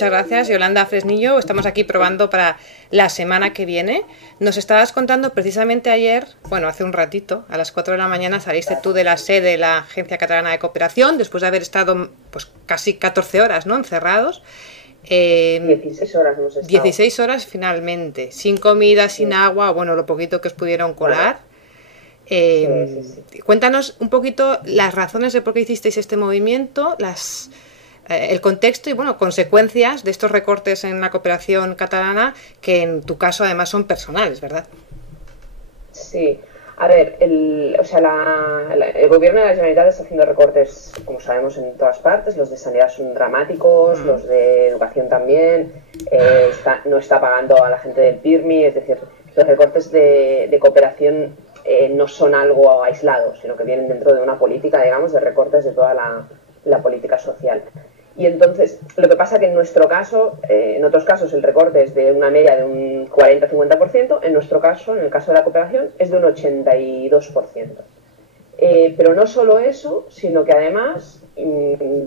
Muchas gracias, Yolanda Fresnillo. Estamos aquí probando para la semana que viene. Nos estabas contando precisamente ayer, bueno, hace un ratito, a las 4 de la mañana saliste tú de la sede de la Agencia Catalana de Cooperación, después de haber estado pues casi 14 horas, ¿no?, encerrados. 16 horas hemos estado. 16 horas finalmente, sin comida, sin agua, bueno, lo poquito que os pudieron colar. Sí. Cuéntanos un poquito las razones de por qué hicisteis este movimiento, el contexto y, bueno, consecuencias de estos recortes en la cooperación catalana, que en tu caso además son personales, ¿verdad? Sí. A ver, el gobierno de la Generalitat está haciendo recortes, como sabemos, en todas partes. Los de sanidad son dramáticos, los de educación también. No está pagando a la gente del PIRMI, es decir, los recortes de cooperación no son algo aislado, sino que vienen dentro de una política, digamos, de recortes de toda la política social. Y entonces, lo que pasa que en nuestro caso, en otros casos el recorte es de una media de un 40-50%, en nuestro caso, en el caso de la cooperación, es de un 82%. Pero no solo eso, sino que además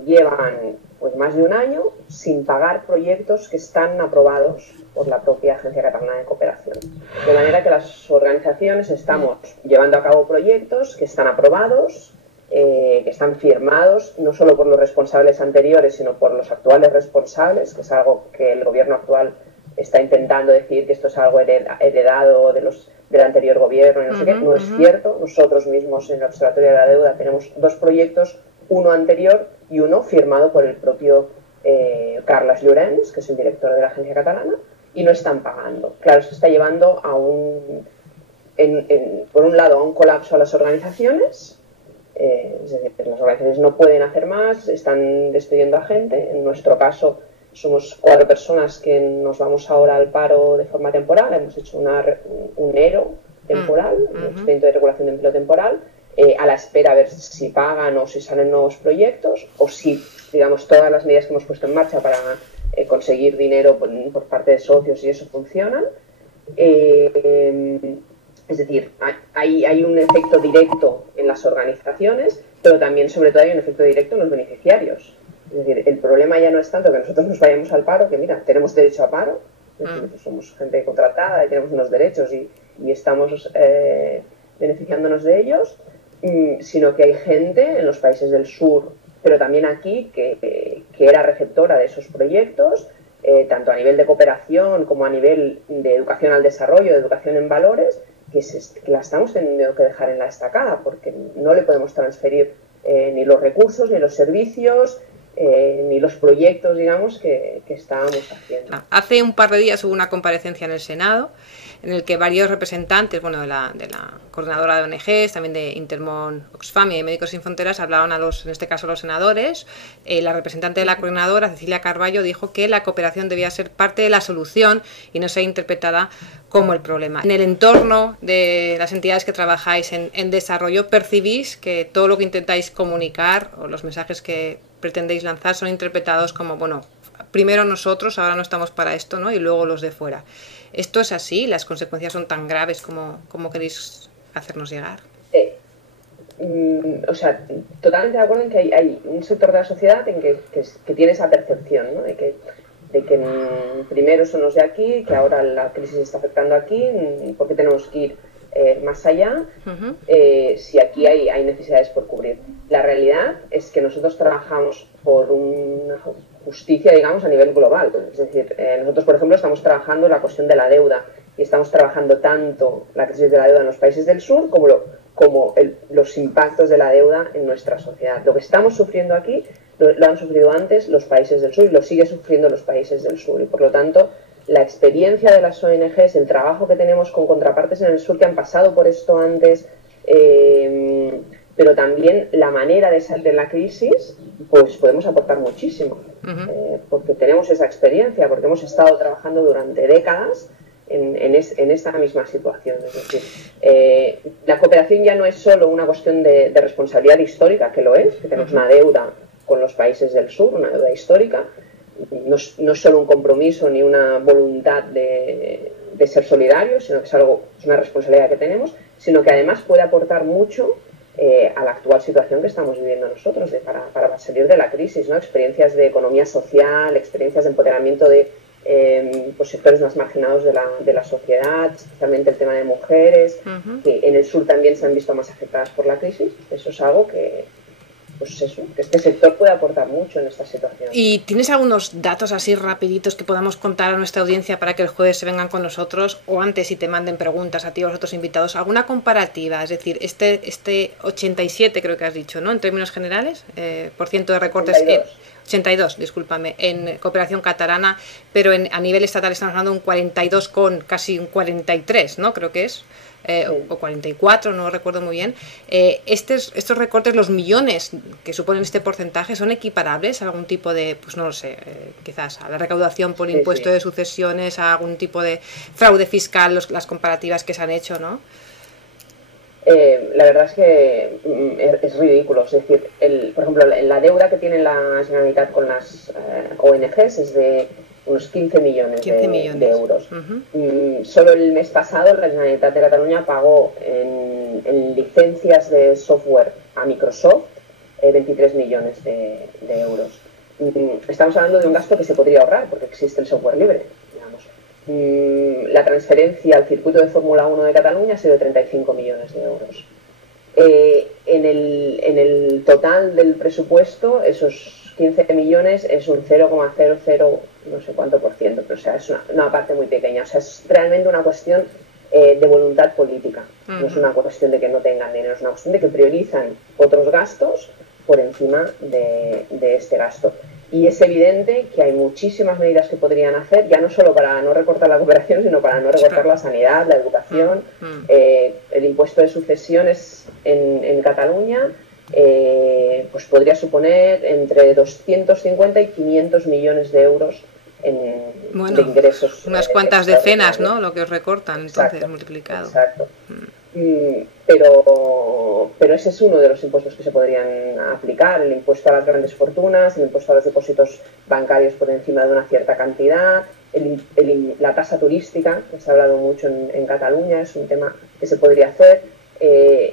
llevan pues más de un año sin pagar proyectos que están aprobados por la propia Agencia Catalana de Cooperación. De manera que las organizaciones estamos llevando a cabo proyectos que están aprobados, que están firmados no solo por los responsables anteriores, sino por los actuales responsables, que es algo que el gobierno actual está intentando decir que esto es algo heredado del anterior gobierno y no sé qué. No es cierto. Nosotros mismos en el Observatorio de la Deuda tenemos dos proyectos, uno anterior y uno firmado por el propio Carles Llorens, que es el director de la Agencia Catalana, y no están pagando. Claro, esto está llevando a por un lado, a un colapso a las organizaciones. Es decir, las organizaciones no pueden hacer más, están despidiendo a gente. En nuestro caso somos 4 personas que nos vamos ahora al paro de forma temporal. Hemos hecho un ERO temporal, un expediente de regulación de empleo temporal, a la espera a ver si pagan o si salen nuevos proyectos, o si, digamos, todas las medidas que hemos puesto en marcha para conseguir dinero por parte de socios y eso funcionan. Es decir, hay un efecto directo en las organizaciones, pero también, sobre todo, hay un efecto directo en los beneficiarios. Es decir, el problema ya no es tanto que nosotros nos vayamos al paro, que mira, tenemos derecho a paro, es decir, somos gente contratada y tenemos unos derechos y estamos beneficiándonos de ellos, sino que hay gente en los países del sur, pero también aquí, que era receptora de esos proyectos, tanto a nivel de cooperación como a nivel de educación al desarrollo, de educación en valores, que la estamos teniendo que dejar en la estacada, porque no le podemos transferir ni los recursos, ni los servicios, ni los proyectos, digamos, que estábamos haciendo. Hace un par de días hubo una comparecencia en el Senado en el que varios representantes, bueno, de la coordinadora de ONGs, también de Intermón Oxfam y de Médicos Sin Fronteras, hablaban en este caso a los senadores. La representante de la coordinadora, Cecilia Carballo, dijo que la cooperación debía ser parte de la solución y no ser interpretada como el problema. En el entorno de las entidades que trabajáis en desarrollo, ¿percibís que todo lo que intentáis comunicar o los mensajes que pretendéis lanzar son interpretados como, bueno, primero nosotros, ahora no estamos para esto, ¿no?, y luego los de fuera? ¿Esto es así? ¿Las consecuencias son tan graves como queréis hacernos llegar? O sea, totalmente de acuerdo en que hay un sector de la sociedad en que tiene esa percepción, ¿no?, de que primero son los de aquí, que ahora la crisis está afectando aquí, ¿por qué tenemos que ir más allá si aquí hay necesidades por cubrir? La realidad es que nosotros trabajamos por una justicia, digamos, a nivel global. Es decir, nosotros, por ejemplo, estamos trabajando la cuestión de la deuda y estamos trabajando tanto la crisis de la deuda en los países del sur como los impactos de la deuda en nuestra sociedad. Lo que estamos sufriendo aquí lo han sufrido antes los países del sur y lo sigue sufriendo los países del sur. Y por lo tanto, la experiencia de las ONGs, el trabajo que tenemos con contrapartes en el sur que han pasado por esto antes, pero también la manera de salir de la crisis, pues podemos aportar muchísimo, porque tenemos esa experiencia, porque hemos estado trabajando durante décadas en esta misma situación. Es decir, la cooperación ya no es solo una cuestión de responsabilidad histórica, que lo es, que tenemos una deuda con los países del sur, una deuda histórica. No es solo un compromiso ni una voluntad de ser solidarios, sino que es una responsabilidad que tenemos, sino que además puede aportar mucho a la actual situación que estamos viviendo nosotros, para salir de la crisis, ¿no? Experiencias de economía social, experiencias de empoderamiento de pues sectores más marginados de la sociedad, especialmente el tema de mujeres, que en el sur también se han visto más afectadas por la crisis. Eso es algo que, pues eso, que este sector puede aportar mucho en esta situación. ¿Y tienes algunos datos así rapiditos que podamos contar a nuestra audiencia para que el jueves se vengan con nosotros, o antes si te manden preguntas a ti o a los otros invitados, alguna comparativa? Es decir, este 87 creo que has dicho, ¿no? En términos generales, por ciento de recortes 82, discúlpame, en cooperación catalana, pero a nivel estatal estamos hablando de un 42 con casi un 43, ¿no? Creo que es. O 44, no recuerdo muy bien. Estos recortes, los millones que suponen este porcentaje, ¿son equiparables a algún tipo de, pues no lo sé, quizás a la recaudación por impuesto de sucesiones, a algún tipo de fraude fiscal, las comparativas que se han hecho, ¿no? La verdad es que es ridículo. Es decir, por ejemplo, la deuda que tiene la Generalitat con las ONGs es de unos 15 millones de euros. Solo el mes pasado la Generalitat de Cataluña pagó en licencias de software a Microsoft 23 millones de euros. Estamos hablando de un gasto que se podría ahorrar porque existe el software libre, digamos. La transferencia al circuito de Fórmula 1 de Cataluña ha sido de 35 millones de euros. En el total del presupuesto, esos 15 millones es un 0,00 no sé cuánto por ciento, pero o sea, es una parte muy pequeña. O sea, es realmente una cuestión de voluntad política. No es una cuestión de que no tengan dinero, es una cuestión de que priorizan otros gastos por encima de este gasto. Y es evidente que hay muchísimas medidas que podrían hacer, ya no solo para no recortar la cooperación, sino para no recortar la sanidad, la educación, el impuesto de sucesiones en Cataluña, pues podría suponer entre 250 y 500 millones de euros de ingresos. Unas cuantas decenas, ¿no? Lo que os recortan, entonces, exacto, multiplicado. Exacto. Pero ese es uno de los impuestos que se podrían aplicar, el impuesto a las grandes fortunas, el impuesto a los depósitos bancarios por encima de una cierta cantidad, la tasa turística, que se ha hablado mucho en Cataluña, es un tema que se podría hacer,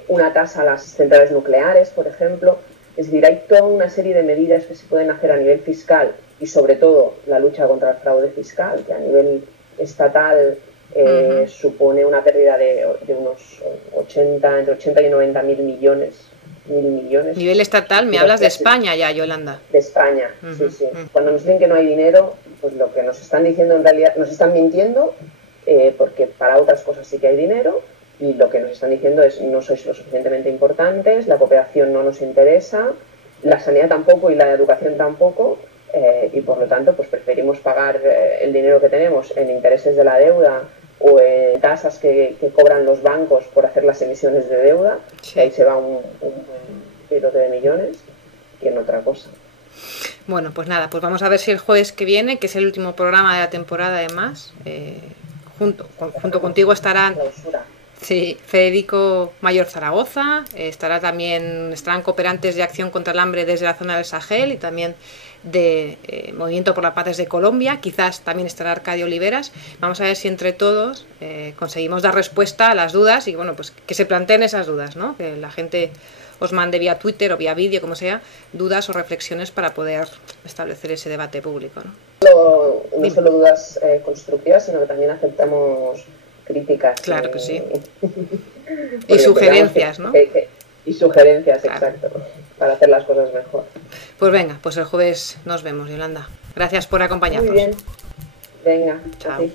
una tasa a las centrales nucleares, por ejemplo. Es decir, hay toda una serie de medidas que se pueden hacer a nivel fiscal y sobre todo la lucha contra el fraude fiscal, que a nivel estatal supone una pérdida de unos entre 80 y 90 mil millones. Nivel estatal, me hablas de España ya, Yolanda. De España, sí. Cuando nos dicen que no hay dinero, pues lo que nos están diciendo en realidad, nos están mintiendo, porque para otras cosas sí que hay dinero, y lo que nos están diciendo es no sois lo suficientemente importantes, la cooperación no nos interesa, la sanidad tampoco y la educación tampoco, y por lo tanto pues preferimos pagar el dinero que tenemos en intereses de la deuda o en tasas que cobran los bancos por hacer las emisiones de deuda, que ahí se va un pilote de millones, y en otra cosa. Bueno, pues nada, pues vamos a ver si el jueves que viene, que es el último programa de la temporada además, junto contigo estarán Federico Mayor Zaragoza, estarán cooperantes de Acción contra el Hambre desde la zona del Sahel y también de Movimiento por la Paz desde Colombia, quizás también estará Arcadio Oliveras. Vamos a ver si entre todos conseguimos dar respuesta a las dudas y bueno, pues que se planteen esas dudas, ¿no? Que la gente os mande vía Twitter o vía vídeo, como sea, dudas o reflexiones para poder establecer ese debate público, ¿no? No solo dudas constructivas, sino que también aceptamos críticas. Claro que sí. Y sugerencias, ¿no? Y sugerencias, claro. Exacto, para hacer las cosas mejor. Pues venga, pues el jueves nos vemos, Yolanda. Gracias por acompañarnos. Muy bien. Venga, chao. A ti.